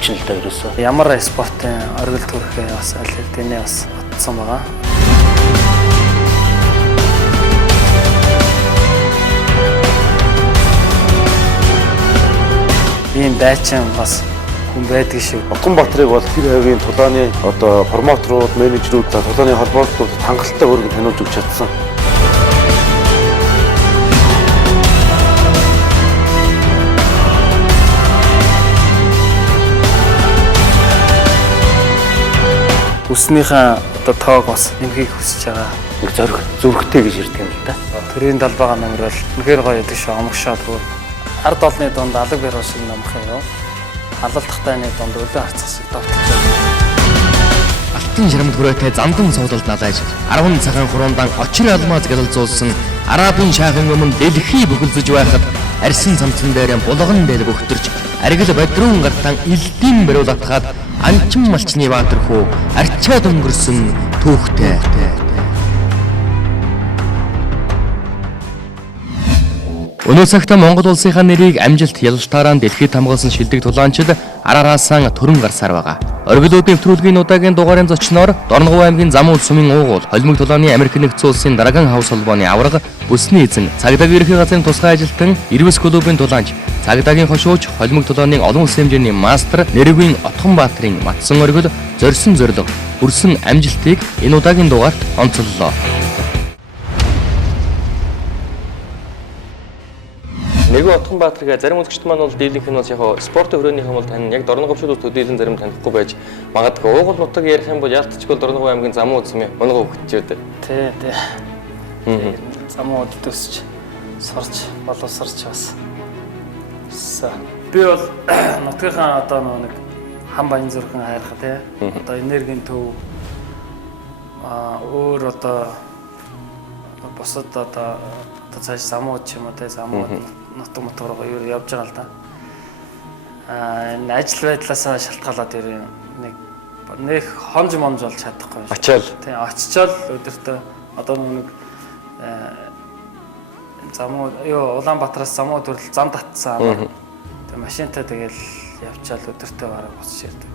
чинь л да ерөөсөө. Ямар спортын оргил төрхөө бас аль хэдийнэ бас батсан байгаа. Ийм дайчин бас хүн байдаг шиг. Утганбаатарыг бол тэр хавийн тулааны одоо промотерууд, менежерүүд, тулааны холбоотууд хангалттай өргөнд таниулж өгч чадсан. Үснийхээ одоо тоог бас нэмхийг хүсэж байгаа. Нэг зүрхтэй гэж ярьдаг юм л да. Төрийн талбайгаа намрал үнэхээр гоё байдаг шүү. Омгшоод бүр ард олны дунд алга бэрх шиг намх юм. Халалдах тайны дунд өлөө харцах шиг давтчихсан. Алтан жирамд хүрээтэй зандан суудалд налайж 10 цагаан хуруундаа очир алмаз гэлэлзүүлсэн арабын шахын өмнө дэлхий бүгэлзэж байхад арьсан цамцан дээр булган дээр бөхтөрч аргил бодрон гартан илдийн бариул атгаад анчин малчны баатар хүү арчаад өнгөрсөн түүхтэй. Өнөө цагта Монгол улсынхаа нэрийг амжилт ялалтаараа дэлхийд хамгаалсан шилдэг тулаанчид араараасаа төрөн гарсаар байгаа. Оргил үүдийн нэвтрүүлгийн удаагийн дугаарын зочноор Дорногов аймгийн Замун сумын уугуул, Холимог тулааны Америк нэгдсэн улсын Драгон хаус холбооны аварга, бүсний эзэн, цагдаагийн ерөнхий газрын тусгай ажилтан, Ирвэс клубын тулаанч, цагдаагийн хошууч, Холимог тулааны олон улсын хэмжээний мастер, Нэрвийн Отгонбаатарын матсан оргил, зорьсон зорилго, хүрсэн амжилтыг энэ удаагийн дугаарт онцоллоо. Нэрвийн Отгонбаатарыг зарим үзэгчд маань бол дийлэнх нь бас яг спортын хөрөөнийхэн бол тань яг Дорногов шүлүүс төдийлэн зарим танихгүй байж магадгүй. Уугуул нутаг ярих юм бол ялтчгүй Дорногов аймгийн Замун сумын Монгол хөгжөөд. Тий. Замууд төсч сурч боловсрч бас. Би бол нутгийнхаа одоо нэг хам баян зүрхэн хайрах тий. Одоо энергийн төв өөр одоо босод одоо цааш замууд ч юм уу тий замууд нутаг мотор юу явж байгаа л да. Энэ ажил байдлаасаа шалтгаалаад ер нэг хонж момж болж чадахгүй. Очиал. Тийм очичоод өдөртөө одоо нэг замууд Улаанбаатараас замууд хүртэл зам татсан. Тэгээ машинтай тэгэл явчаал өдөртөө бараг босч ирдэг.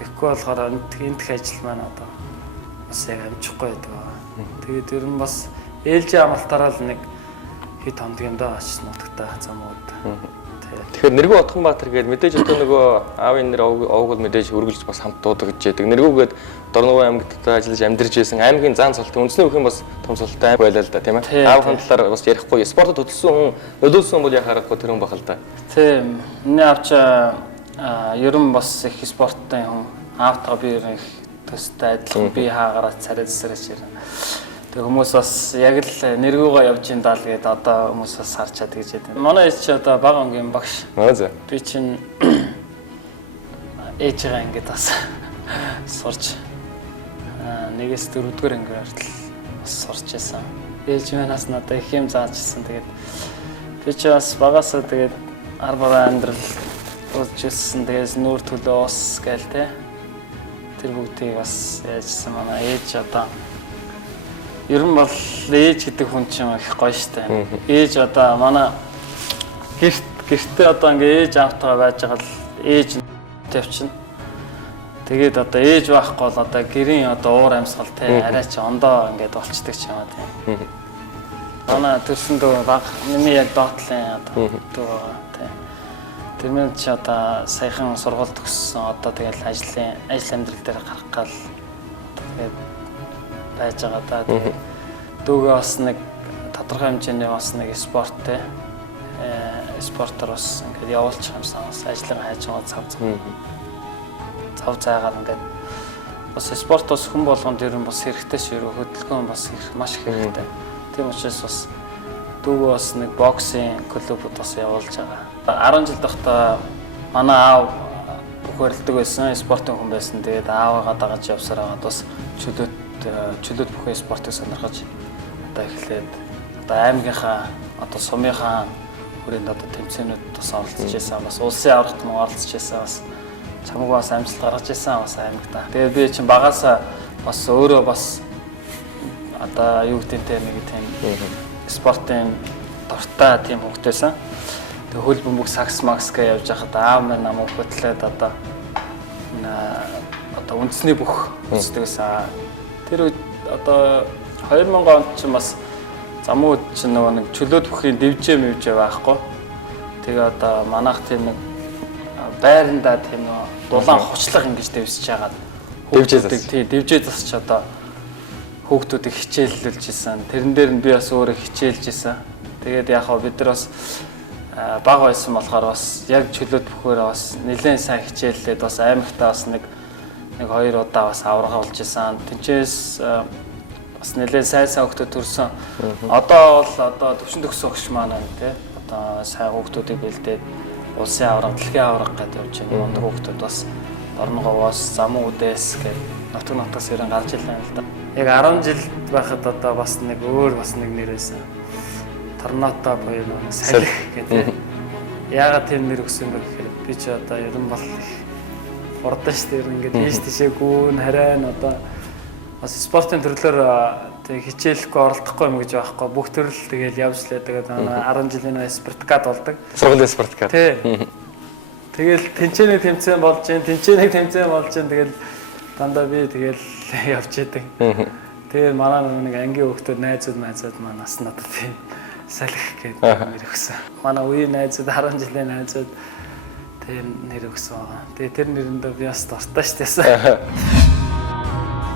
Тэгэхгүй болохоор эндх ажил маань одоо бас яг амжихгүй байдаг. Тэгээд ер нь бас ээлжийн амралтаараа л нэг хэд хоногийн доо очсон нутагтаа замууд. Тэгэхээр Нэрвийн Отгонбаатар гээд мэдээж одоо нөгөө аавын нэр овг бол мэдээж үргэлж бас хамт дуудагдж яадаг. Нэрвүүгээд Дорногов аймагт ажиллаж амьдарч байсан аймгийн зан салт үндсний үхэн бас том салтай байлаа л да тийм ээ. Аавын талаар бас ярихгүй. Спортод хөдөлсөн хүн, нөлөөлсөн бол яхаарахгүй тэр хүн бахал та. Тийм. Миний аавчаа ер нь бас их спортын хүн. Аавтайгаа би их төстэй адилхан би хаагаараа царай засарч ирэн. Тэг хүмүүс бас яг л нэргүүгээ явж ин даал гээд одоо хүмүүс бас харж чаддаг гэж байдаг. Манай ээж чи одоо бага онгийн багш. Би чинь ээжээ ингээд бас сурч нэгээс дөрөвдүгээр анги хүртэл бас сурч байсан. Ээж манаас надад их юм заажсэн. Тэгээд би чи бас багасаа тэгээд ар бараа амьдрал үзэж ирсэн. Тэгээс нүүр төлөө ус гээл те. Тэр бүгдийг бас яажсан манай ээж одоо ер нь бол ээж гэдэг хүн чинь их гоё штэ. Ээж одоо манай гэртээ одоо ингээ ээж аавтайгаа байж байгаа л ээж тавьчихна. Тэгээд одоо ээж байхгүй бол одоо гэрийн одоо уур амьсгал те арай ч ондоо ингээд болчдөг ч юм аа тийм. Манай төрсөн дөө баг миний яг доотлын одоо дөө те. Тэр минь ч одоо саяхан сургууль төгссөн одоо тэгэл ажил амьдрал дээр гарах гал тэгээд байж байгаа да. Тэгээд дүүгээ бас нэг тодорхой хэмжээний бас нэг спорттэй спортоор бас ингээд явуулчих юмсан бас ажлын хайж байгаа цав цаагаар ингээд бас спорт бас хүн болгонд ер нь бас хэрэгтэй шүү. Хөдөлгөөн бас маш их хэрэгтэй. Тийм учраас бас дүүгээ бас нэг боксing клубуд бас явуулж байгаа. 10 жил дахта манай аав бүхэлдэг байсан спортын хүн байсан. Тэгээд аавыгаа дагаж явсаар байгаа бас чөлөөт бүхэн спортыг сонирхож одоо эхлээд одоо аймгийнхаа одоо сумынхаа хүрээнд одоо тэмцээнүүд бас оролцож байсан. Бас улсын аврагт мөн оролцож байсан. Бас чамаг бас амжилт гаргаж байсан бас аймагта. Тэгээд би чинь багасаа бас өөрөө бас одоо юу гэдэг нэг тийм спортын дуртай тийм хөвгтэйсэн. Тэг хөл бөмбөг сакс макс гэж явж байхад аав минь намайг хөтлөөд одоо одоо үндэсний бүх үздэг гэсэн. Тэр үед одоо 2000 онд ч бас замууд ч нөгөө нэг чөлөөт бүхний дэвжээ мэвжээ байхгүй. Тэгээ одоо манайх тийм нэг байрандаа тийм нөгөө дулаан хучлах ингэж дэвсэж хагаад дэвжээ засч одоо хүүхдүүдийг хичээллүүлж исэн. Тэрэн дээр нь би бас өөрөө хичээлж исэн. Тэгээд яг хаа бид нар бас бага байсан болохоор бас яг чөлөөт бүхээр бас нэлээд сайн хичээллээд бас аймагтаа бас нэг 2 удаа бас аврага болж исэн. Тэнцээс бас нэлээд сайн хүүхдүүд төрсөн. Одоо бол одоо төвшин төгсөн багш маань байна тий. Одоо сайн хүүхдүүдийг бэлдээд улсын аврага, дэлхийн аврага гэдэг явж байгаа. Өндөр хүүхдүүд бас Дорноговоос, Замуудээс гэх нутагнаас ирэн гарч ирлээ л да. Яг 10 жил байхад одоо бас нэг өөр бас нэг нэр байсан. Торнато буюу нэг салхи гэдэг. Яагаад тэр нэр өгсөн бэ гэхээр би ч одоо ер нь бол урдаа шүү дээ ингээд ийш тийшээ гүн харайн одоо бас спортын төрлөөр тэг хичээлэхгүй оролдохгүй юм гэж байхгүй. Бүх төрөл тэгэл явжлаа. Тэгээд 10 жилийн спартакиад болдог. Сургуулийн спартакиад. Тий. Тэгэл тэнцээний тэмцээн болж гин, тэнцээний тэмцээн болж гин. Тэгэл дандаа би тэгэл явж идэг. Тэгээд манай нэг ангийн хүүхдүүд найзууд маань нас надад тийм салхи гэдэг нэр өгсөн. Манай үеийн найзууд 10 жилийн найзууд тийм нэр өгсөн байгаа. Тэгээд тэр нэрэндээ би бас дуртай штайсан.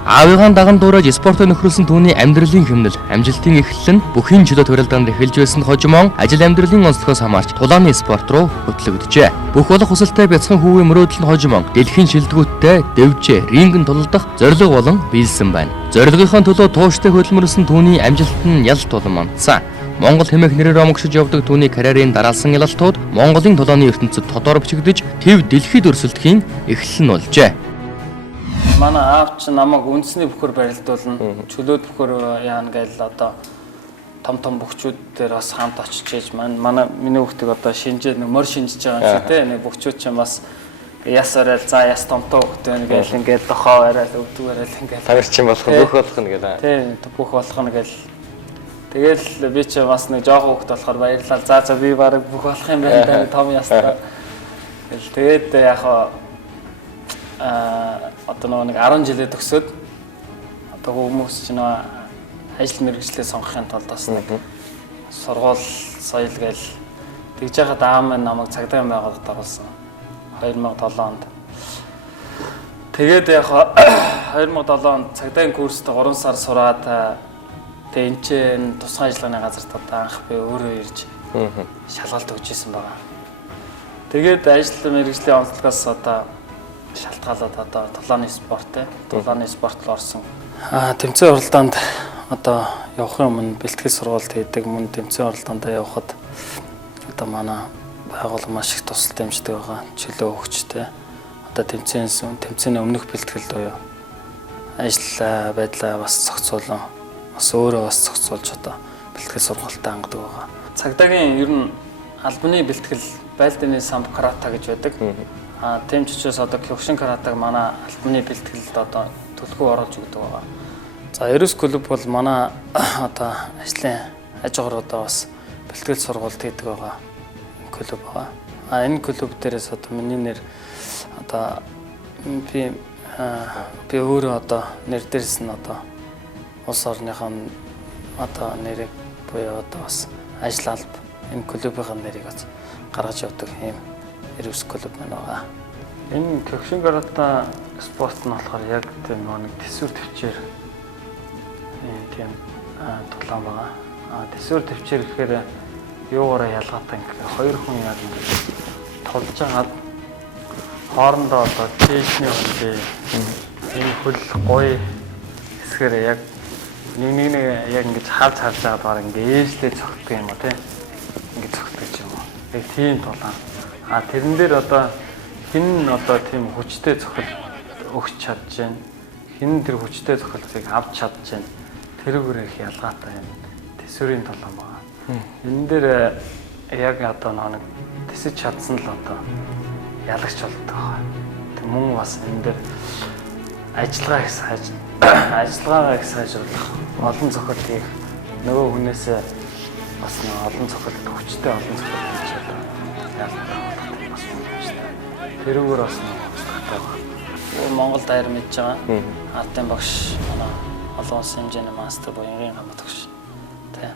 Аавыгаа даган дуурайж спортоо нөхрүүлсэн түүний амьдралын хэмнэл, амжилтын эхлэл нь бүхий чөлөө төрөлдөнд эхэлж байсан хожимон ажил амьдралын онцлогоос хамаарч тулааны спорт руу хөтлөгдөжээ. Бүх болох хүсэлтэй бяцхан хүүгийн мөрөөдөл нь хожимон дэлхийн шилдэгүүдтэй дэвжээ, рингэн тулдах зорилго болон биелсэн байна. Зорилгынхаа төлөө тууштай хөдөлмөрсөн түүний амжилт нь ялт тулан мандсан. Монгол хэмээх нэрээр омогшиж явдаг түүний карьерийн дараалсан ялалтууд Монголын тулааны ертөнцид тодор бичигдэж төв дэлхийд өрсөлдөхийн эхлэл нь болжээ. Манай аав ч намайг үндэсний бүхөр барилдуулна. Чөлөөт бүхөр яана гээл одоо том бөхчүүд дээр бас хамт очиж ээж миний хүүхдийг одоо шинжээд нэг мөр шинжиж байгаа юм шиг тийм нэг бөхчүүд ч бас яс орой за яс томтой хүүхд байна гээл ингээл дохоо арай л өвдөг арай л ингээл Тамир чинь болох бүх болох нь гээл. Тийм бүх болох нь гээл. Тэгэл би ч бас нэг жоохон хүүхд болохоор баярлалаа. За би баг бүх болох юм байна да том ястаа. Тэгээд яг одоо нэг 10 жилээ төгсөөд одоо хүмүүс чинь ажил мэргэжлээ сонгохын тулд бас нэг сургууль соёл гээл тэгж яхад аав маань намайг цагдаагийн байгууллагад оруулсан 2007 онд. Тэгээд яг 2007 онд цагдаагийн курст 3 сар сураад тэгээд энэ чинь тусгай ажиллагааны газарт одоо анх би өөрөө ирж шалгалт өгч ирсэн байгаа. Тэгээд ажил мэргэжлийн онцлогоос одоо шалтгаалаад одоо тулааны спорт руу орсон. Тэмцээн уралдаанд одоо явахын өмнө бэлтгэл сургалт хийдэг, мөн тэмцээн уралдаанд явахад одоо манай байгууллага маш их тусал дэмждэг байгаа. Чөлөө өгчтэй. Одоо тэмцээний өмнөх бэлтгэл буюу ажил байдлаа бас зохицуулан бас өөрөө бас зохицуулж одоо бэлтгэл сургалтаа хангадаг байгаа. Цагдаагийн ер нь албаны бэлтгэл байлдааны самб карата гэж байдаг. Тийм ч учраас одоо Кёкшин каратаг манай албаны бэлтгэлд одоо төлхөө оруулж өгдөг байгаа. За Эрос клуб бол манай одоо ажлын хажуугаар одоо бас бэлтгэл сургалт хийдэг байгаа клуб байгаа. Энэ клуб дээрээс одоо миний нэр одоо би өөрөө одоо нэр дээрс нь одоо улс орныхоо одоо нэрийг буюу одоо бас ажил алба энэ клубийн нэрийг бас гаргаж явдаг юм Эрос клуб байна. Энэ Кёкшин карата спорт нь болохоор яг тийм нэг төсвөр төвчээр тийм тоглоом байгаа. Төсвөр төвчээр гэхээр юугаараа ялгаатай хоёр хүн яг тулж агаад хоорондоо одоо чэйшний хөлөө энэ хөл гоё хэсгээр яг нэг яг ингэж харж байгаа баг ингэ ээжлээ цогтдаг юм уу тийм ингэ цогтдаг юм уу. Яг тийм тулаан. Тэрэн дээр одоо хин одоо тийм хүчтэй цохол өгч чадж байна. Хин тэр хүчтэй цохолтыг авч чадж байна. Тэрүүгээр их ялгаатай юм. Тэсвэрийн толгой байгаа. Энэ дээр яг одоо нэг тэсэж чадсан л одоо ялагч болдог байгаа. Тэг мөн бас энэ дээр ажиллагаагаа их сайжруулах олон цохол хийх нөгөө хүнээсээ бас олон цохол хүчтэй олон цохол хийж ялгаатай. Тэрүүгээр бас устгатай байна. Монголд аяр мэдж байгаа. Ардын багш манай олон улсын хэмжээний мастер буюу гамбат багш. Тэ.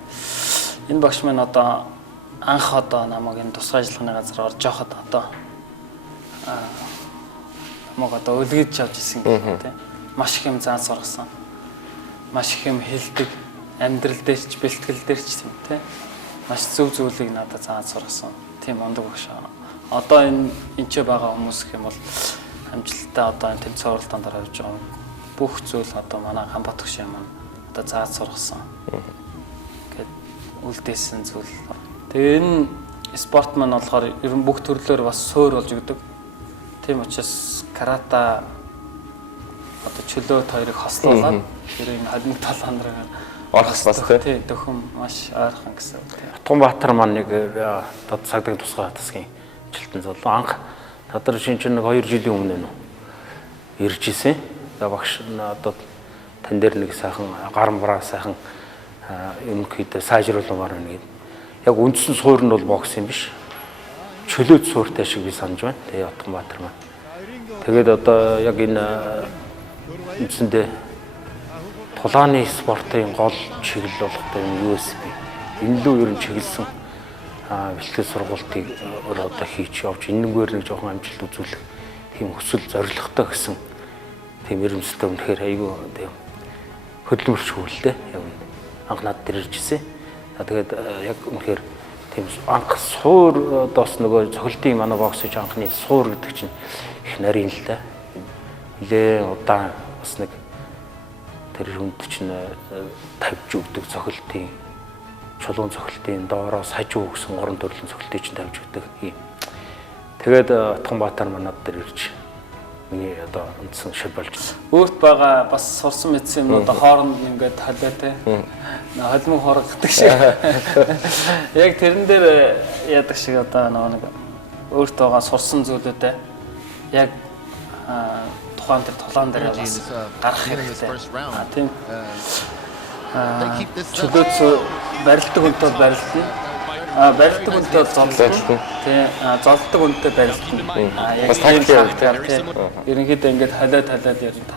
Энэ багш минь одоо анх одоо намайг энэ тусгай ажиллагааны газар орж явахад одоо намайг одоо өлгөж авч ирсэн гэх тэ. Маш их юм зааж сургасан. Маш их юм хэлдэг, амьдрал дээр ч бэлтгэл дээр ч тийм тэ. Маш зөв зүйлийг надад зааж сургасан. Тийм ондог багш аа. Одоо энэ ч байгаа хүмүүс гэх юм бол амжилттай одоо энэ тэмцээн оролтонд явж байгаа бүх зүйл одоо манай гамбат багш юм одоо зааж сургасан. Гэт үлдээсэн зүйл. Тэгээ энэ спорт маань болохоор ер нь бүх төрлөөр бас суур болж өгдөг. Тийм учраас карата одоо чөлөөт хоёрыг хослуулаад тэр энэ холимог талаандраа орох бас тий дөхөм маш ойрхон гэсэн үг тий. Тунбаатар маань нэг одоо цагдаагийн тусгай хатасгийн ажилтан залуу анх тадар шинж нэг 2 жилийн өмнө нөө ирж исэн. Багш одоо тань дээр нэг сайхан гарамбараа сайхан юм хийдэ сайжруулмаар байна гэдэг. Яг үндсэн суур нь бол бокс юм биш. Чөлөөт сууртай шиг би санаж байна. Тэгээ Тунбаатар маань. Тэгээд одоо яг энэ үндсэндээ тулааны спортын гол чиглэл болохтой USB. Энэ лөө ер нь чиглэсэн бэлтгэл сургалтыг одоо хийж явж энэгээр нэг жоохон амжилт үзүүлэх тийм хүсэл зорилготой гэсэн тийм эрдэмтдээ үнэхээр айгүй тийм хөдөлмөрч хөвлөлтэй яг анх над дээр ирж ирсэн. Тэгээд яг үнэхээр тийм анх суур доос нөгөө цохилтын манай боксч анхны суур гэдэг чинь их нарийн л да. Нэлээ удаан бас нэг тэр хүнд чинь тавьж өгдөг цохилтын чулуун цохилтын доороос хажуу өгсөн орон төрлийн цохилтыг чинь тавьж өгдөг юм. Тэгээд Тунбаатар манад дээр ирж миний одоо үндсэн шив болж байна. Өөрт байгаа бас сурсан мэдсэн юм одоо хооронд ингээд халиа те. Холимог хоргодог шиг. Яг тэрэн дээр яадаг шиг одоо нэг өөрт байгаа сурсан зүйлүүдээ яг тухайн тэр тулаан дээр бас гарах хэрэгтэй. Тийм. Чөлөөт барилдаг үнтэй барилдана. Барилдаг үнтэй зодлоо. Тий. Золдог үнтэй барилдана. Яг тийм. Ерөнхийдөө ингээд халиад ярина.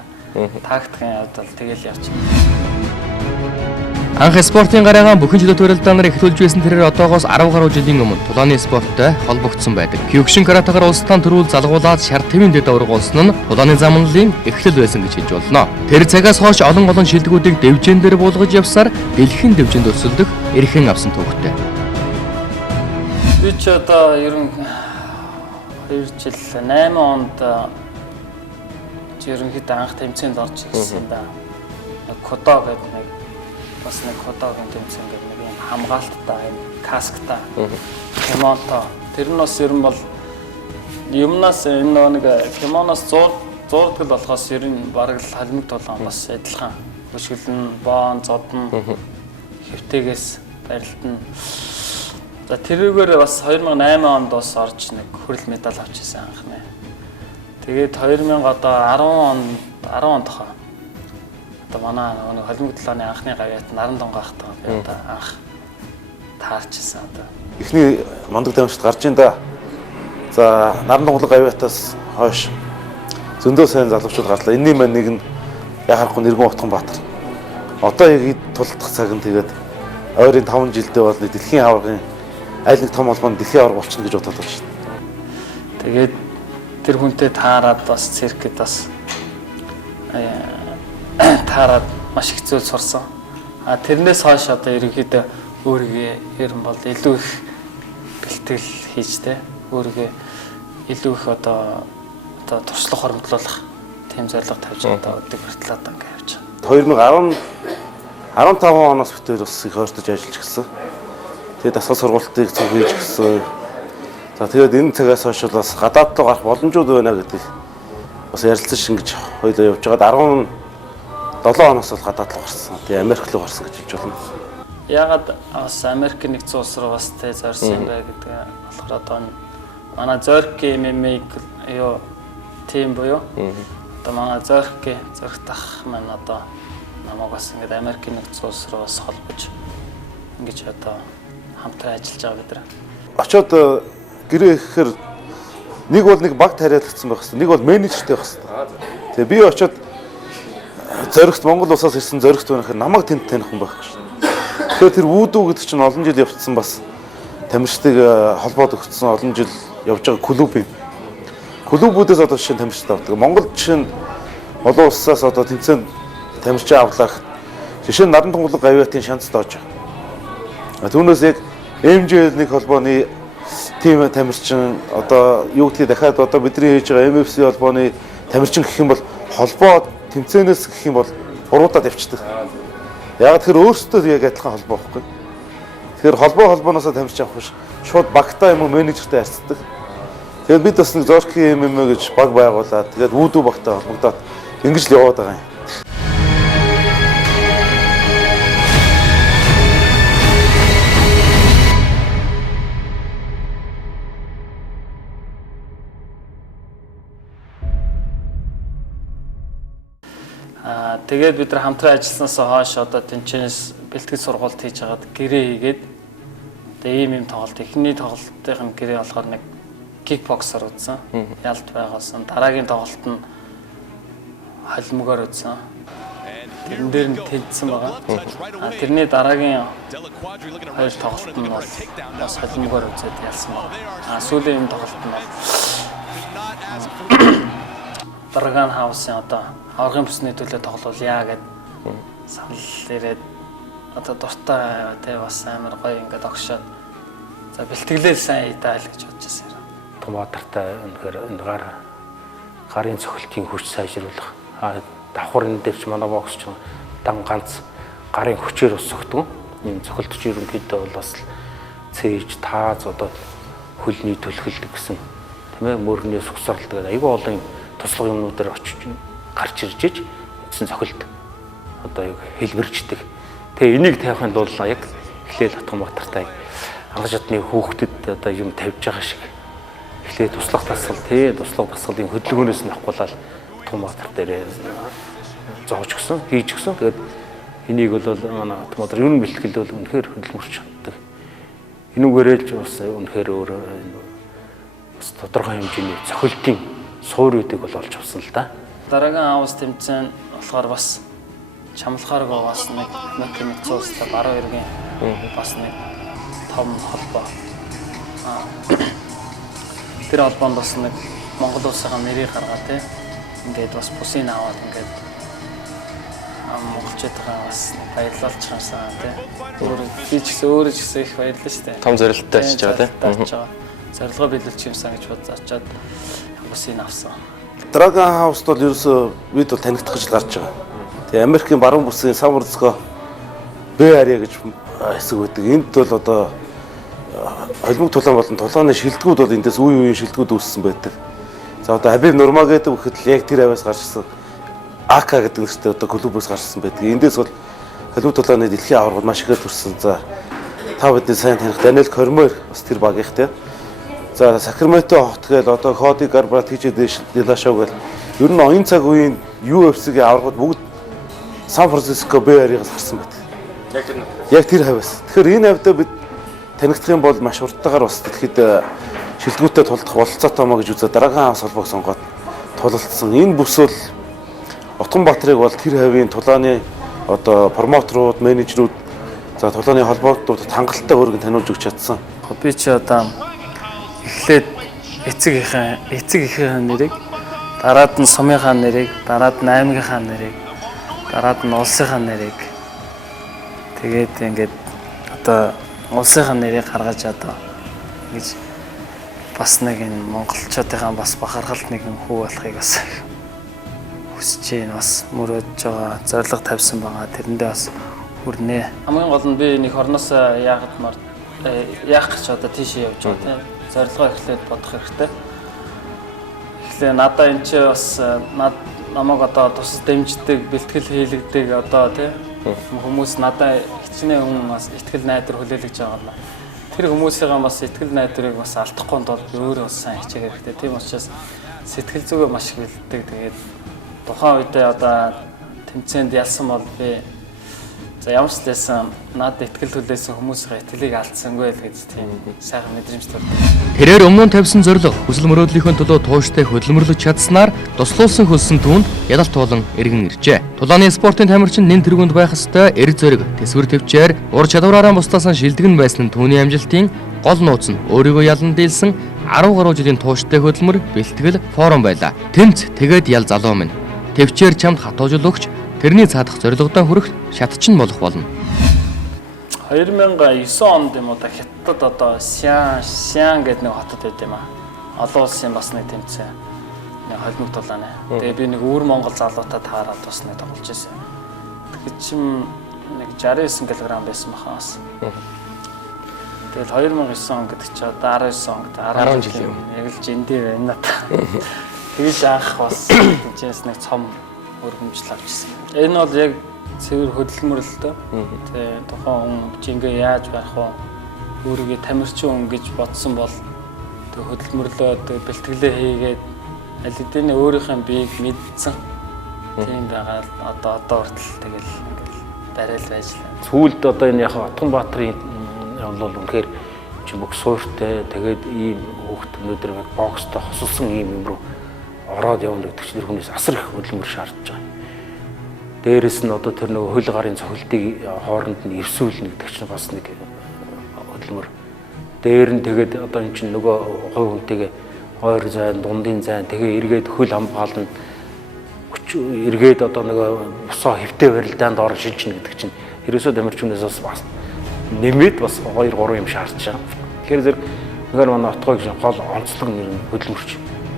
Тактикийн явдал тэгэл явчих. Анх спортын гараагаан бүхэн чөлөөт барилдаанаар эхлүүлж байсан тэрээр одоогоос 10 гаруй жилийн өмнө тулааны спорттой холбогдсон байдаг. Кёкшин каратегаар улс таан төрүүл залгуулаад шар твийн дэд ургуулсан нь тулааны замналын эхлэл байсан гэж хэлж болно. Тэр цагаас хойш олон шилдэгүүдийг дэвжэн дээр буулгаж явсаар дэлхийн дэвжэнд өрсөлдөх эрхэн авсан төвхтэй. Би ч одоо ер нь 2 жил 8 онд ерөнхийдөө анх тэмцээнд орж ирсэн да. Кодо гэдэг нэг бас нэг кодогийн тэмцээн гэдэг нэг юм хамгаалттай юм касктай кимонто тэр нь бас ер нь бол юмнаас энэ нэг кимоноос зурдаг болохоос ер нь бараг л холимог толгоон бас адилхан хөшгөлн боон зодон хэвтэгээс барилдана. За тэрүүгээр бас 2008 онд бас орж нэг хүрэл медаль авчихсан анхны. Тэгээд 2000 одоо 10 онд хаа. Одоо манай нэг холимог толгойн анхны гавьяат наран дон гахтаа би одоо анх таарчсан одоо. Эхний мандаг дамжид гарч ин да. За наран донголог гавьяатаас хойш зөндөө сайн залуучууд гарлаа. Энэний маань нэг нь яхахгүй нэргэн утхан Баатар. Одоо яг тулдах цаг нь тэгээд ойрын 5 жилдээ бол дэлхийн аваргын аль нэг том холбоонд дэлхийн аварга болчихно гэж бодоод байна шүү дээ. Тэгээд тэр хүнтэй таарад бас циркэд бас таарад маш их зүйл сурсан. Тэрнээс хойш одоо ерөнхийдөө өөрийгөө ер нь бол илүү их бэлтгэл хийжтэй. Өөрийгөө илүү их одоо туршлага хормтлуулах тийм зорилго тавьж одоо өдөг хүртэл одоо ингэ явж байгаа. 2015 оноос бүтээр бас их ойртож ажиллаж гисэн. Тэгээд дасгал сургалтыг цуг хийж гисэн. За тэгээд энэ цагаас хойш бас гадаад руу гарах боломжууд байна гэдэг бас ярилцаж ингэж хоёулаа явж байгаад 17 оноос бол гадаад руу гарсан. Тэгээд Америк руу гарсан гэж хэлж байна. Ягаад бас Америк нэгдсэн улс руу бас тэ зорьсон юм бэ гэдэг болохоор одоо манай Зорки MMA юу тим буюу одоо манай Зорки зөрөгтах маань одоо намайг бас ингээд Америк нэгдсэн улс руу бас холбож ингэж одоо хамтран ажиллаж байгаа бид нар. Очоод гэрээ ихээр Нэг бол нэг баг тариалагдсан байх хэрэгтэй. Нэг бол менежертэй байх хэрэгтэй. Тэгээ би очиод зоригт Монгол улсаас ирсэн зоригт байна гэхээр намайг тэнд таних хүн байхгүй шүү. Тэгэхээр тэр вүүдүү гэдэг чинь олон жил явцсан бас тамирчдыг холбоод өгсөн олон жил явж байгаа клуб юм. Клубүүдээс одоо жишээ тамирчтай авдаг. Монгол жишээ нь олон улсаас одоо тэмцээнд тамирчаа авлаа. Жишээ нь Наран тунгалаг авиатын шанс доож байгаа. Түүнээс яг MJ-1 холбооны тим тамирчин одоо юу гэдгийг дахиад одоо бидний хийж байгаа MFC холбооны тамирчин гэх юм бол холбоо тэмцээнээс гэх юм бол буруудаад явчихдаг. Яг тэгэхээр өөрсдөө яг адилхан холбоо байхгүй. Тэгэхээр холбооноосоо тамирч авах биш. Шууд багтаа юм уу менежертэй харьцдаг. Тэгээд бид бас нэг Зорки MMA гэж баг байгуулад тэгээд вүүдүү багтаа холбогдоод ингэж л яваад байгаа юм. Тэгээд бид нар хамтран ажилласнаас хойш одоо тэнцэнээс бэлтгэл сургалт хийж хагаад гэрээ хийгээд одоо ийм тоглолт эхний тоглолтын гэрээ болохоор нэг кикбоксер үзсэн. Ялт байгуулсан. Дараагийн тоглолт нь холимогоор үзсэн. Тэрэн дээр нь тэнцсэн байгаа. Тэрний дараагийн хоёр тоглолт нь бол бас холимогоор үзээд ялсан байна. Сүүлийн тоглолт нь бол Dragon House-ын одоо аврагын бүсний төлөө тоглуулъя гэд санал ирээд одоо дуртай тий бас амар гоё ингээд огшоод за бэлтгэлээ сайн идэл гэж бодож байсан. Томоотортой үнэхээр энэ гарын цохилтын хүч сайжруулах давхар энэ дээр ч манай бокс ч дан ганц гарын хүчээр ус согтгон энэ цохилтч ерөнхийдөө бол бас цээж тааз одоо хөлний төлхөлдөг гэсэн тийм ээ мөрнөөс усралдаг айгүй олон туслах юмнуудаар очиж гарч ирж эцэн цохилт одоо яг хэлбэрчдэг. Тэгээ энийг тавихын тулд яг эхлээл атган батартай ангаж чадны хүүхдэд одоо юм тавьж байгаа шиг эхлээ туслах тасгал тий туслах тасгалын хөдөлгөөнөөс нь авахгүйл атган батар дээр зоож гисэн хийж гисэн. Тэгээд энийг бол манай атган батар юу бэлтгэл бол үнэхээр хөдөлмөрч чаддаг. Энүүгээрээ л бас үнэхээр өөр бас тодорхой хэмжээний цохилтын суур үдэг бол олж авсан л да. Дараагийн аавс тэмцээн болохоор бас чамлахааргүй бас нэг метр баруун эргийн бас нэг том холбоо. Тэр холбоонд бас нэг Монгол улсынхаа нэрийг гаргаад тий. Ингээд бас бүсийг аваад ингээд монголчуудаа бас баярлуулж чаасан тий. Өөрөө ч гэсэн их баярлалаа шүү дээ. Том зорилттой хийж байгаа тий. Зорилгоо биелүүлж юмсан гэж бодож очиад бүсийг авсан. Dragon House-д бол ерөөсөө бид бол танигдах гэж гарч байгаа. Тэгээ Америкийн баруун бүсийн Сан Франциско Бэй Ариа гэж хэсэг үүдэг. Энд бол одоо холимог тулаан болон тулааны шилдэгүүд бол эндээс үе үеийн шилдэгүүд үүссэн байдаг. За одоо Хабиб Нурмагомедов гэхэд л яг тэр аваас гарчсан АК гэдэг нэртэй одоо клубээс гарчсан байдаг. Эндээс бол холимог тулааны дэлхийн аваргууд маш ихээр төрсэн. За та бидний сайн таних Даниэл Кормер бас тэр багийнх те. За Сакраменто хот гээл одоо Коди Гарбрат хийж Дилашов гээл ер нь энэ цаг үеийн UFC-гийн аваргууд бүгд Сан Франциско Бэй Ариагаас гарсан байдаг. Яг тэр хавьяас. Тэгэхээр энэ хавьдаа бид танигдах юм бол маш урттайгаар бас тэгэхэд шилдэгүүтээ тулдах бололцоотой маа гэж үзээд Dragon House холбоог сонгоод тулалдсан. Энэ бүс бол Утганбаатарыг бол тэр хавийн тулааны одоо промотерууд, менежерүүд за тулааны холбоотууд хангалттай өөргөн таниулж өгч чадсан. Би ч одоо эхлээд эцэг эхийн нэрийг, дараад нь сумынхаа нэрийг, дараад нь аймгийнхаа нэрийг, дараад нь улсынхаа нэрийг тэгээд ингээд одоо улсынхаа нэрийг гаргаж одоо ингэж бас нэг энэ монголчуудынхаа бас бахархалт нэгэн хүү болохыг бас хүсэж байна. Бас мөрөөдж байгаа, зорилго тавьсан байгаа. Тэрэндээ бас хүрнэ. Хамгийн гол нь би нэг орноос яах гэж одоо тийшээ явж байгаа тийм. Зорилгоо эхлээд бодох хэрэгтэй. Эхлээ надаа энэ чи бас намайг одоо тус дэмждэг, бэлтгэл хийлэгдэг одоо тийм хүмүүс надаа хичнээн хүн бас ихтгэл найдар хүлээлгэж байгаа юм. Тэр хүмүүсийн бас ихтгэл найдрыг бас алдахгүй тул би өөрөө бас сайн хичээх хэрэгтэй. Тийм учраас сэтгэл зүгээ маш их бэлддэг. Тэгээд тухайн үедээ одоо тэмцээнд ялсан бол би За ямар ч лсэн надад итгэл төлөөсөн хүмүүсийн итгэлийг алдсангүй л гэж тийм сайхан мэдрэмж төрдөг. Тэрээр өмнө нь тавьсан зорилго хүсэл мөрөөдлийнхөө төлөө тууштай хөдөлмөрлөж чадсанаар туслуулсан хөлсөн түүнд ялалт туулан эргэн иржээ. Тулааны спортын тамирчин нэн тэргуунд байх ёстой эрг зориг тэсвэр төвчээр ур чадвараараа бусдаас шилдэгэн байсан нь түүний амжилтын гол нууц нь өөрийгөө ялан дийлсэн 10 гаруй жилийн тууштай хөдөлмөр бэлтгэл форум байлаа. Тэмц тэгээд ял залуу минь. Төвчээр чамд хатуужил өгч тэрний цаадах зорилгодоо хүрэх шатчин болох болно. 2009 онд юм уу да Хятад одоо Сиан гэдэг нэг хотод байд юм аа. Олон улсын бас нэг тэмцээн. Нэг холимог тулааны. Тэгээ би нэг өвөр Монгол залуутай таараад бас нэг тоглож байсан. Тэгэхээр чим нэг 69 кг байсан баха бас. Тэгэл 2009 он гэдэг чи одоо 19 он гэдэг 10 жил юм. Яг л жиндээ байна надаа. Тэгж анх бас тэнцээс нэг цом өргөмжл авчихсан. Энэ бол яг цэвэр хөдөлмөрлөлтөө. Тэгээ тухайн хүн жингээ яаж барих вэ? Өөрийгөө тамирчин хүн гэж бодсон бол тэг хөдөлмөрлөө тэг бэлтгэлээ хийгээд аль хэдийн өөрийнхөө биеийг мэдсэн. Тийм байгаа одоо хүртэл тэгэл ингээл барайл байж л. Сүүлд одоо энэ яг Отгонбаатарын бол үнэхээр чи бүх суурьтай тэгээд ийм хүүхд өнөөдөр бокстой хосолсон ийм юм руу ороод явна гэдэг чинь хүнээс асар их хөдөлмөр шаардж байгаа. Дээрээс нь одоо тэр нэг хөл гарын цохилтыг хооронд нь эвсүүлнэ гэдэг чинь бас нэг хөдөлмөр. Дээр нь тэгээд одоо эн чинь нөгөө хой хүнтэйгээ хойр зайн, дундын зайн тэгээ эргээд хөл хамгаална. Эргээд одоо нөгөө босоо хэвтэй барилдаанд орон шилжинэ гэдэг чинь ерөөсөө тамирчнаас бас нэмээд бас 2 3 юм шаардж байгаа. Тэгэхээр зэрэг нэгээр манай отгой гэж гол онцлог нэр нь хөдөлмөрч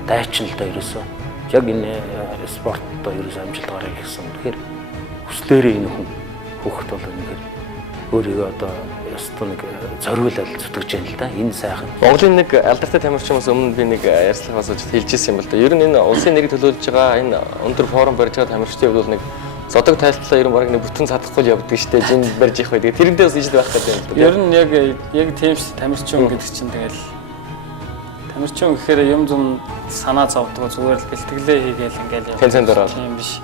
дайчин л да ерөөсөө. Яг энэ спорттой ерөөсөө амжилт гаргая гэсэн. Тэгэхээр хүслээрээ энэ хүн хөөхт бол нэгээр өөрийгөө одоо ёстой нэг зориулал зүтгэж яана л да. Энэ сайхан. Монголын нэг алдартай тамирчнаас өмнө би нэг ярьцлагаас үзэж хэлжсэн юм бол да. Ер нь энэ улсын нэрийг төлөөлж байгаа энэ өндөр форум барьж байгаа тамирчдын хувьд бол нэг зодог тайлтлаа ер нь баг нэг бүтэн цадахгүй л явдаг штэ жин барьж их байдаг. Тэрнээс ижил байх гэдэг юм л да. Ер нь яг тийм ш тамирчин гэдэг чинь тэгэл тамирчин гэхээр юм зам санаа зовдөг зүгээр л бэлтгэлээ хийгээл ингээл явах. Тэнцэнд ороод. Тийм биш.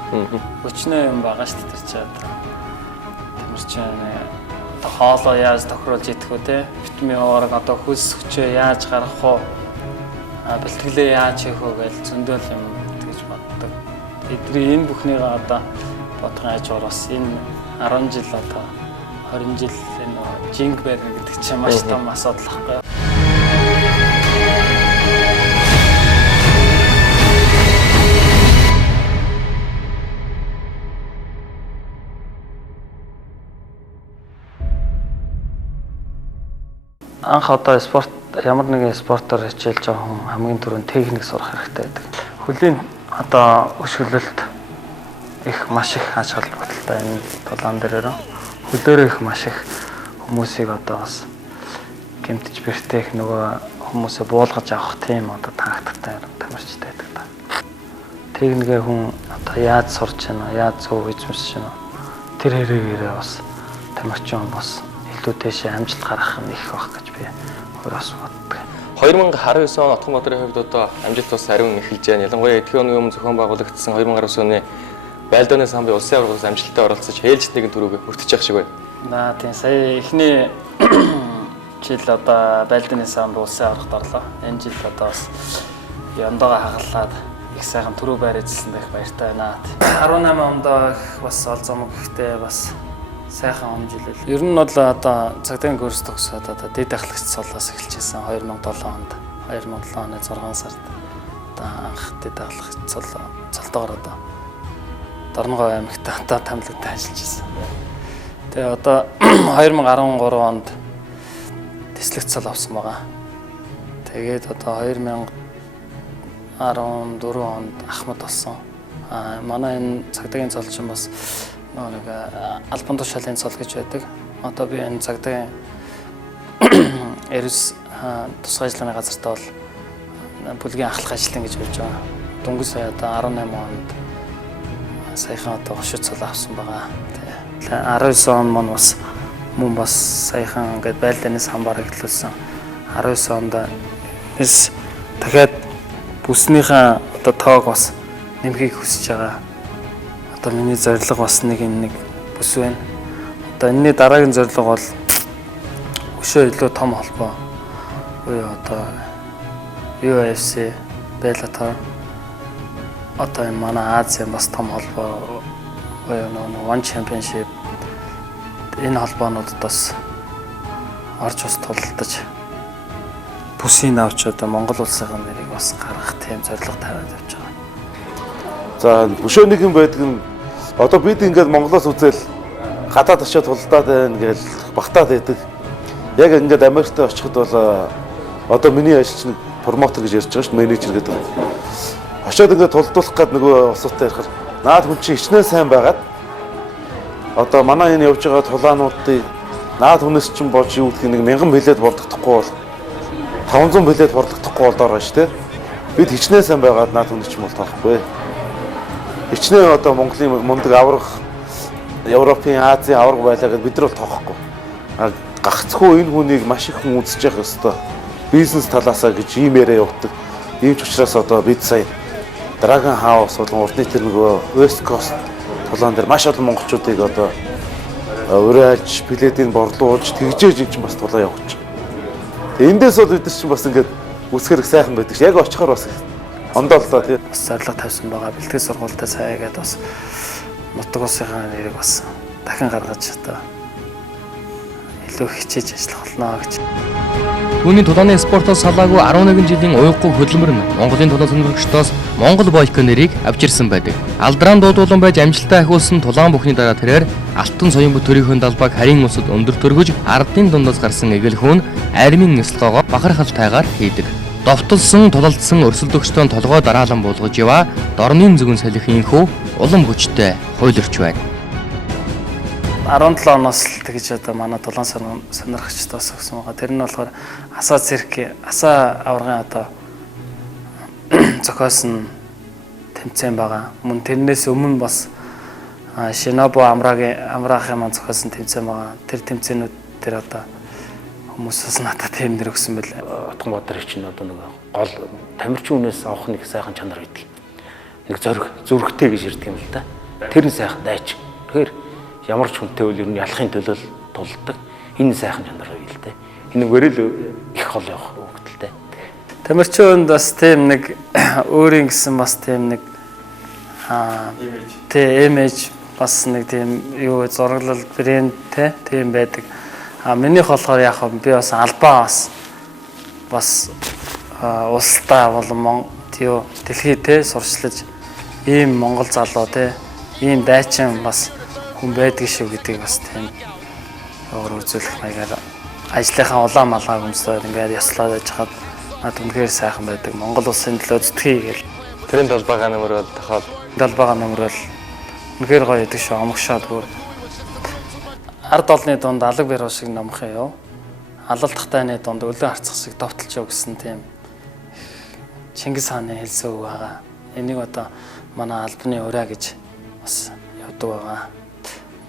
Өчнөө юм байгаа ш тэр чад. Тамирчин одоо хоолоо яаж тохируулж идэх вэ те? Витамин орог одоо хөлс хүчээ яаж гаргах вэ? Бэлтгэлээ яаж хийх вэ гэж зөндөл юм тэгж боддог. Эдний энэ бүхнийгээ одоо бодох ажгаар бас энэ 10 жил одоо 20 жил энэ жинг байдаг гэдэг чинь маш том асуудал байхгүй. Анх одоо спорт ямар нэгэн спортоор хичээлж байгаа хүн хамгийн түрүүнд техник сурах хэрэгтэй байдаг. Хөлийн одоо өшгөлөлт их маш их ач холбогдолтой энэ тулаан дээр хөлөөрөө их маш их хүмүүсийг одоо бас гэмтэж бэртээх нөгөө хүмүүсээ буулгаж авах тийм одоо тактиктай тамирчтай байдаг та. Техникээ хүн одоо яаж сурч байна, яаж зөв эзэмшиж байна. Тэр хэрэгээрээ бас тамирчин бас илүү дэше амжилт гаргах нь их байх гэж би өөрөөс боддог. 2019 он Отгонбаатарын хувьд одоо амжилт бас ариун эхэлж байна. Ялангуяа эдгээр оны өмнө зохион байгуулагдсан 2019 оны байлдааны самбын улсын аваргаас амжилттай оролцож хээлж нэгэн төрөг өртөж явах шиг байна. Тийм сая эхний жил одоо байлдааны самбын улсын аваргад орлоо. Энэ жил одоо бас яндаа хагалаад их сайхан төрөг байрлуулсан дэх баяртай байна. 18 онд бас олзомог ихтэй бас сайхан амжилт. Ер нь бол одоо цагдаагийн курс төгсөөд одоо дэд ахлагч цолоос эхэлчихсэн 2007 онд. 2007 оны 6 сард одоо анх дэд ахлагч цолтоор одоо Дорногов аймагт одоо тамлагт ажиллаж байсан. Тэгээ одоо 2013 онд тэслэгт цол авсан байгаа. Тэгээд одоо 2014 онд Ахмад болсон. Манай энэ цагдаагийн цолчин бас нэг албан тушаалын цол гэж байдаг. Одоо би энэ цагдаагийн эрс тусгай ажиллагааны газартаа бол бүлгийн ахлах ажлын гэж явж байгаа. Дөнгөж сая одоо 18 онд саяхан одоо хошид цол авсан байгаа. Тэгээ 19 он маань бас мөн бас саяхан ингээд байлдааны самбар эхлүүлсэн. 19 онд эс дахиад бүснийхээ одоо тоог бас нэмхийг хүсэж байгаа. Одоо миний зорилго бас нэг бүс байна. одоо энэний дараагийн зорилго бол өшөө илүү том холбоо. Буюу одоо UFC, Bellator одоо энэ манай Азийн бас том холбоо буюу One Championship энэ холбоонуудад бас орж ус тулалдаж бүсийн авч одоо Монгол улсын нэрийг бас гаргах тийм зорилго тавиад явж байгаа. За өшөө нэг юм байдаг нь одоо бид ингээд Монголоос үзэл гадаад очиод тулдаад байна гэж багтаад байдаг. Яг ингээд Америкт очиход бол одоо миний ажилч нэг промотер гэж ярьж байгаа шүү дээ, менежер гэдэг. Очиод ингээд тулдуулах гээд нөгөө усуутай ярихаар наад хүн чинь хичнээн сайн байгаад одоо манай энэ явж байгаа тулаануудыг наад хүнээс чинь болж юу гэх нэг 1000 билет болдохдохгүй бол 500 билет болдохдохгүй бол доор шүү дээ. Бид хичнээн сайн байгаад наад хүнээс чинь бол тоохгүй. Хичнээн одоо Монголын мундаг аврах Европын, Азийн авраг байлаа гэдээ бид нар бол тоохгүй. Гагцхүү энэ хүнийг маш их хүн үзэж явах ёстой. Бизнес талаасаа гэж ийм яриа явуулдаг. Ийм ч учраас одоо бид сая Dragon House болон урдны тэр нөгөө West Coast тулаан дээр маш олон монголчуудыг одоо урайлж, билетийг борлуулж, тэгжээж чинь бас тулаа явуулж байгаа. Эндээс бол бид нар чинь бас ингээд үсгэрэг сайхан байдаг ш. Яг очихоор бас ондооллоо тий. Бас зорилго тавьсан байгаа. Бэлтгэл сургуультай саягаад бас нутаг улсынхаа нэрийг бас дахин гаргаж одоо илүү хичээж ажиллах болно гэж. Түүний тулааны спортоос салаагүй 11 жилийн уйггүй хөдөлмөр нь Монголын тулаан сонирхогчдоос Монгол Бойко нэрийг авч ирсэн байдаг. Алдран дуудуулан байж амжилттай ахиулсан тулаан бүхний дараа тэрээр алтан соён бүтэөрийнхөө далбайг харийн усад өндөр төргөж ардын дундаас гарсан эгэл хүн армийн нислогоо бахархалтайгаар хийдэг. Довтолсон, тулалдсан өрсөлдөгчдөө толгой дараалан буулгаж яваа дорны зүгэн салхи инхүү улам хүчтэй хуйларч байна. 17 оноос л тэгж одоо манай тулаан сонирхогчдоос өгсөн байгаа. Тэр нь болохоор асаа цирк, асаа аваргын одоо зохиосон тэмцээн байгаа. Мөн тэрнээс өмнө бас Шинобо амраахын маань зохиосон тэмцээн байгаа. Тэр тэмцээнүүд тэр одоо хүмүүсээс надад тийм нэр өгсөн байл. Отгонбаатарын чинь одоо нэг гол тамирчин хүнээс авах нэг сайхан чанар байдаг. Нэг зүрхтэй гэж ярьдаг юм л да. Тэр нь сайхан дайч. Тэгэхээр ямар ч хүнтэй үл ер нь ялахын төлөө тулдаг. Энэ сайхан чанар байл л да. Энэгээр л их хол явах хөвгөлтэй. Тамирчин хүнд бас тийм нэг өөрийн гэсэн бас тийм нэг имиж бас нэг тийм юу зураглал брэнд тийм байдаг. Минийх болохоор яг би бас албаа бас улстай болон дэлхийд сурчлаж ийм монгол залуу ийм дайчин бас хүн байдаг шүү гэдгийг бас тийм өөр үзүүлэх маягаар ажлынхаа улаан малгай хүмүүсээр ингээд яслаад байж хаад над үнэхээр сайхан байдаг. Монгол улсын төлөө зүтгэе гэл. Тэрийн талбайгаа нэмэр бол тохиол. Талбайгаа нэмэр бол үнэхээр гоё байдаг шүү. Омгшоод бүр ард олны дунд алаг бэрүү шиг номох юм. Алалдахтайны дунд өлөө харцах шиг довтолж яв гэсэн тийм Чингис хааны хэлсэн үг байгаа. Энийг одоо манай албаны ураа гэж бас явдаг байгаа.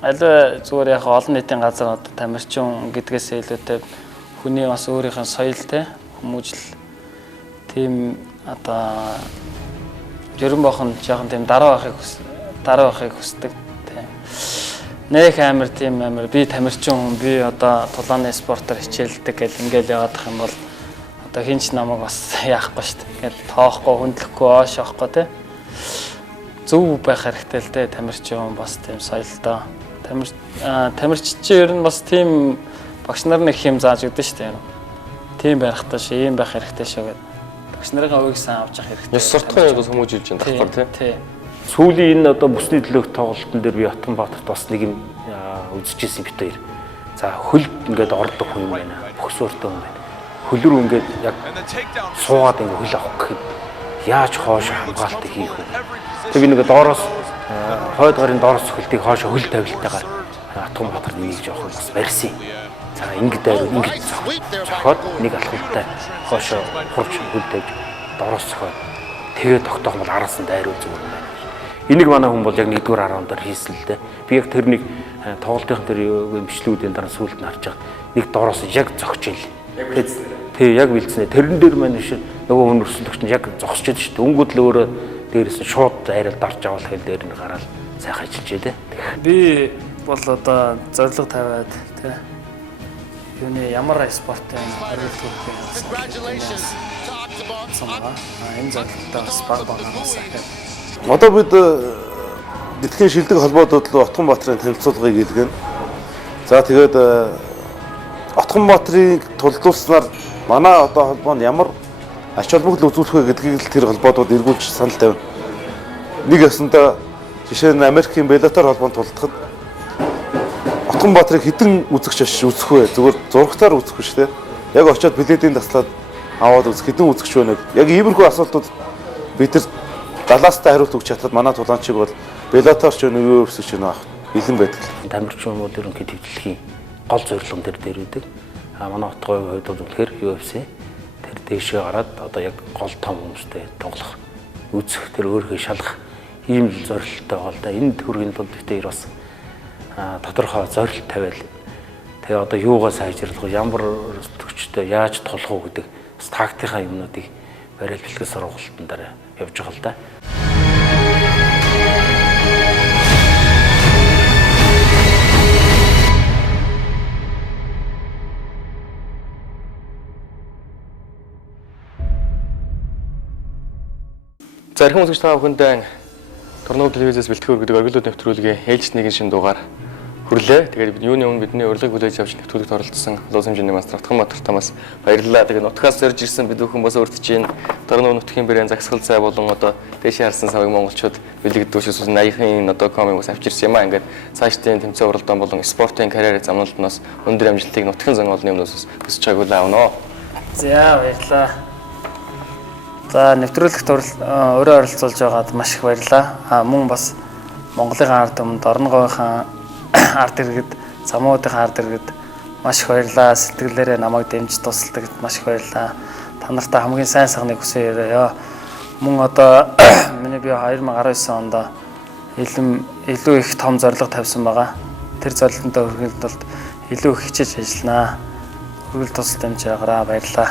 Аливаа зүгээр яг олон нийтийн газар одоо тамирчин гэдгээс илүүтэй хүний бас өөрийнхөө соёлтой хүмүүжил тийм одоо ерөн бохон жоохон тийм дараа байхыг хүсдэг тийм. Нэх амир тийм амир би тамирчин хүн би одоо тулааны спортоор хичээлдэг гэл ингээл яваадах юм бол одоо хинч намайг бас яахгүй шүү дээ. Ингээл тоохгүй хөндлөхгүй оош авахгүй тий. Зөв байх хэрэгтэй л дээ тамирчин хүн бас тийм соёлтой. Тамирчин чинь ер нь бас тийм багш нар нэг юм зааж өгдөө шүү дээ. Тийм байх хэрэгтэй шүү, ийм байх хэрэгтэй шүү гэдэг. Багш нарын өвийг сан авч явах хэрэгтэй. Ёс суртахуун яг хүмүүжүүлж байгаа дахгүй тий. Сүүлийн энэ одоо бүсний төлөөх тоглолтын дээр би Отгонбаатарт бас нэг юм үзчихсэн бит хоёр. За хөлд ингээд ордог хүн юм байна. Бөхсөөртэй хүн байна. Хөл рүү ингээд яг суугаад ингээд хөл авах гэхэд яаж хоош хамгаалтыг хийх вэ? Тэг би нэг доороос хойд гарын доороос хөлтийг хоошо хөл тавилтайгаар Отгонбаатарт нэмж явах бас барьсан. За ингээд дайруу ингээд зохиод нэг алхамтай хоошо хурж хөл тавьж доороос зохиод тэгээ тогтоох бол араас нь дайруу зүгээр юм байна. Энийг манай хүн бол яг 1-р 10-аар хийсэн л дээ. Би яг тэрнийг тоглолтын тэр бичлэгүүдийн дараа сүулт нь харж байгаа. Нэг доороос яг зогч ил. Тэг яг бэлдснэ. Тэрэн дээр маань биш нөгөө хүн өрсөлдөгч нь яг зогсож байдаг шүү дээ. Өнгөд л өөрөө дээрээс нь шууд айраад дарж авах хэл дээр нь гараад сайхан ажиллаж дээ. Би бол одоо зорилго тавиад тий юуны ямар спортын хариулт өгөх юм санаа. Энэ зорилготой бас баг багаас ахаад. Одоо бид Дэлхийн шилдэг холбоодод Отгонбаатарын танилцуулгыг илгээнэ. За тэгээд Отгонбаатарыг тулдуулснаар манай одоо холбоонд ямар ач холбогдол үзүүлэх вэ гэдгийг л тэр холбоодод эргүүлж санал тавина. Нэг ясандаа жишээ нь Америкийн Bellator холбоонд тулдахад Отгонбаатарыг хэдэн үзэгч үзэх вэ? Зүгээр зурагтаар үзэх биш те. Яг очиод билетийн таслаад аваад үзэх хэдэн үзэгч вэ? Яг иймэрхүү асуултууд бид нар 70-аас хариулт өгч чадхад манай тулаанчиг бол Bellator ч нөгөө UFC ч нөх илэн байдаг. Тамирчин хүмүүс ерөнхийдөө дэлхийн гол зорилгон дээр үүдэг. Манай отгойн хувьд бол үнэхээр UFC тэр дэшээ гараад одоо яг гол том хүмүүстэй тоглох, үзэх, тэр өөрийнхөө шалгах ийм зорилттой байгаа л да. Энд хүргэнд бол битээр бас тодорхой зорилт тавиал. Тэгээ одоо юугаа сайжруулах, ямар төвчтэй яаж тулах уу гэдэг бас тактикийн юмнуудыг бариад бэлтгэл сургалтын дараа явж байгаа л да. За эрхэм үзэгч та бүхэнд Торноо телевизээс бэлтгэл өргөдөг оргилууд нэвтрүүлгийн ээлжид нэгэн шинэ дугаар хүрлээ. Тэгээд юуны өмнө бидний урилгыг хүлээж авч нэвтрүүлэгт оролцсон Луус хэмжээний мастер Отгонбаатар Томас баярлалаа. Тэгээд нутгаас зорж ирсэн бид бүхэн бас өртөж чинь Торноо нутгийн бэрэн загсгал цай болон одоо дэшээ харсан савыг монголчууд бэлэгдэж шүүс 80-ын одоо комыг бас авчирсан юм аа. Ингээд цаашдын тэмцээн уралдаан болон спортын карьерийн замналт нас өндөр амжилтыг нутгийн зан олонны өмнөөс хүсэж байгуулаа өнөө. За баярлалаа. За нэвтрүүлэгт өөрөө оролцуулж байгаад маш их баярлалаа. Мөн бас Монголын ард түмэнд орнгойхон ард иргэд, замуудын ард иргэд маш их баярлалаа. Сэтгэлээрээ намайг дэмжиж тусалдагт маш их баярлалаа. Та нартай хамгийн сайн сайхныг хүсье. Мөн одоо миний би 2019 онд илүү их том зорилго тавьсан байгаа. Тэр зорилгонтой хүргэхэд бол илүү их хичээж ажилланаа. Хүргэл тусал дэмжиж байгаараа баярлалаа.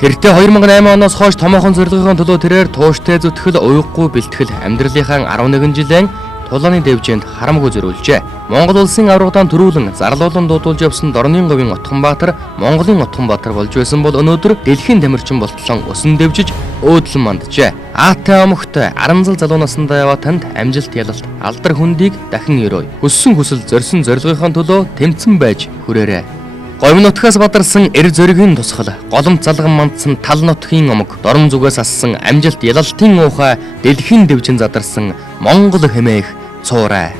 Тэртээ 2008 оноос хойш томоохон зорилгын төлөө тэрээр тууштай зүтгэл уйггүй бэлтгэл амьдралынхаа 11 жилийн тулааны дэвжээнд харамгүй зориулжээ. Монгол улсын аврагдаан төрүүлэн зарлуулан дуудуулж явсан Дорны говийн Отгонбаатар Монголын Отгонбаатар болж байсан бол өнөөдөр дэлхийн тамирчин болтлон усан дэвжиж өөдлөн манджээ. Аатай омогт 10 зал залуу насндаа яваа танд амжилт ялалт алдар хүндийг дахин өрөөе. Хүссэн хүсэл зорьсон зорилгынхаа төлөө тэмцэн байж хүрээрэй. Говийн нутгаас бадарсан эр зөргийн тусгал, голомт залган мандсан тал нутгийн омог, дорн зүгээс ассан амжилт ялалтын уухай дэлхийн дэвжин задарсан Монгол хэмээх цуурай.